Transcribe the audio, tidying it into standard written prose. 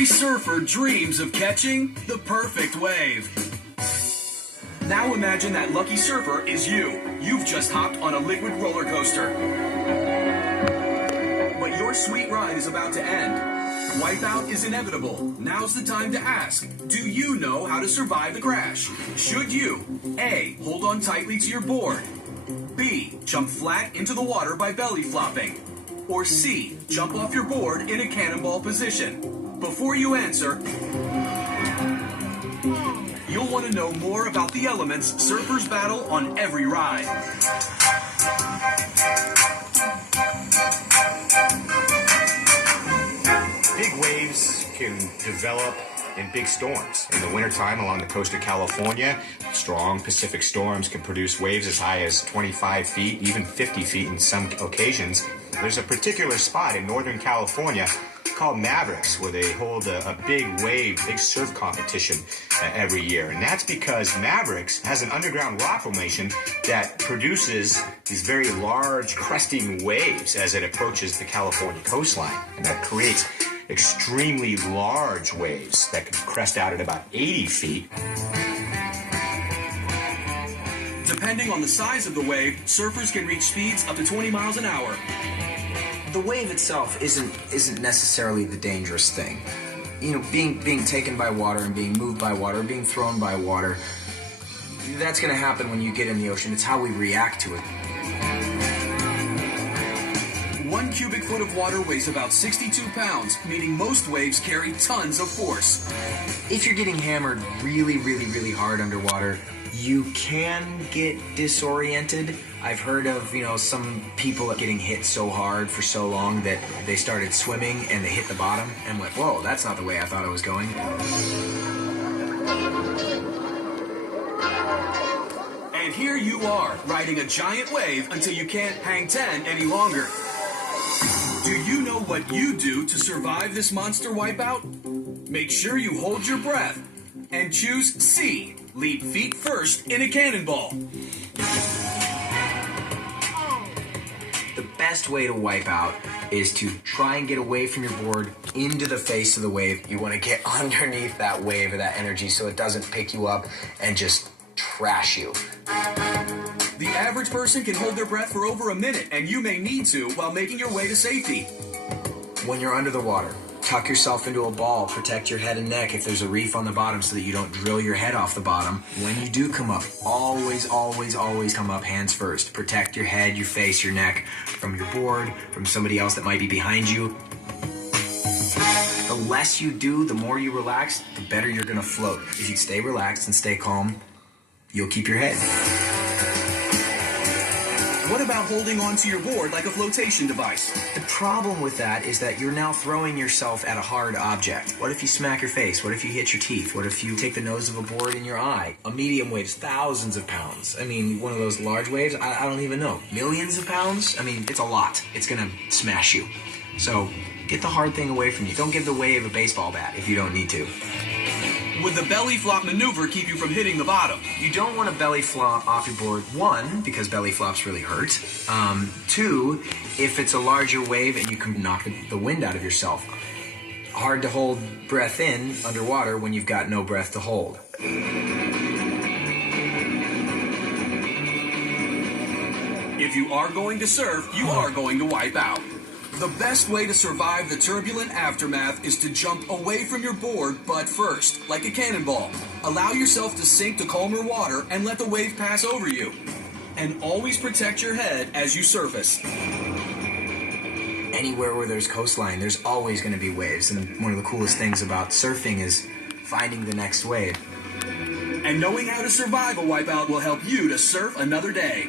Every surfer dreams of catching the perfect wave. Now imagine that lucky surfer is you. You've just hopped on a liquid roller coaster. But your sweet ride is about to end. Wipeout is inevitable. Now's the time to ask, do you know how to survive the crash? Should you A, hold on tightly to your board, B, jump flat into the water by belly flopping, or C, jump off your board in a cannonball position? Before you answer, you'll want to know more about the elements surfers battle on every ride. Big waves can develop in big storms. In the wintertime along the coast of California, strong Pacific storms can produce waves as high as 25 feet, even 50 feet in some occasions. There's a particular spot in Northern California called Mavericks where they hold a big surf competition every year. And that's because Mavericks has an underground rock formation that produces these very large cresting waves as it approaches the California coastline. And that creates extremely large waves that can crest out at about 80 feet. Depending on the size of the wave, surfers can reach speeds up to 20 miles an hour. The wave itself isn't necessarily the dangerous thing. You know, being taken by water and being moved by water, being thrown by water, that's going to happen when you get in the ocean. It's how we react to it. 1 cubic foot of water weighs about 62 pounds, meaning most waves carry tons of force. If you're getting hammered really, really, really hard underwater, you can get disoriented. I've heard of, some people getting hit so hard for so long that they started swimming and they hit the bottom and went, whoa, that's not the way I thought it was going. And here you are, riding a giant wave until you can't hang 10 any longer. Do you know what you do to survive this monster wipeout? Make sure you hold your breath and choose C, lead feet first in a cannonball. The best way to wipe out is to try and get away from your board into the face of the wave. You want to get underneath that wave or that energy so it doesn't pick you up and just trash you. The average person can hold their breath for over a minute, and you may need to while making your way to safety. When you're under the water, tuck yourself into a ball, protect your head and neck if there's a reef on the bottom so that you don't drill your head off the bottom. When you do come up, always, always, always come up hands first. Protect your head, your face, your neck from your board, from somebody else that might be behind you. The less you do, the more you relax, the better you're going to float. If you stay relaxed and stay calm, you'll keep your head. What about holding onto your board like a flotation device? The problem with that is that you're now throwing yourself at a hard object. What if you smack your face? What if you hit your teeth? What if you take the nose of a board in your eye? A medium wave's thousands of pounds. I mean, one of those large waves, I don't even know. Millions of pounds? I mean, it's a lot. It's gonna smash you. So, get the hard thing away from you. Don't give the wave a baseball bat if you don't need to. Would the belly flop maneuver keep you from hitting the bottom? You don't want to belly flop off your board. 1, because belly flops really hurt. 2, if it's a larger wave and you can knock the wind out of yourself. Hard to hold breath in underwater when you've got no breath to hold. If you are going to surf, you are going to wipe out. The best way to survive the turbulent aftermath is to jump away from your board butt first, like a cannonball. Allow yourself to sink to calmer water and let the wave pass over you. And always protect your head as you surface. Anywhere where there's coastline, there's always going to be waves. And one of the coolest things about surfing is finding the next wave. And knowing how to survive a wipeout will help you to surf another day.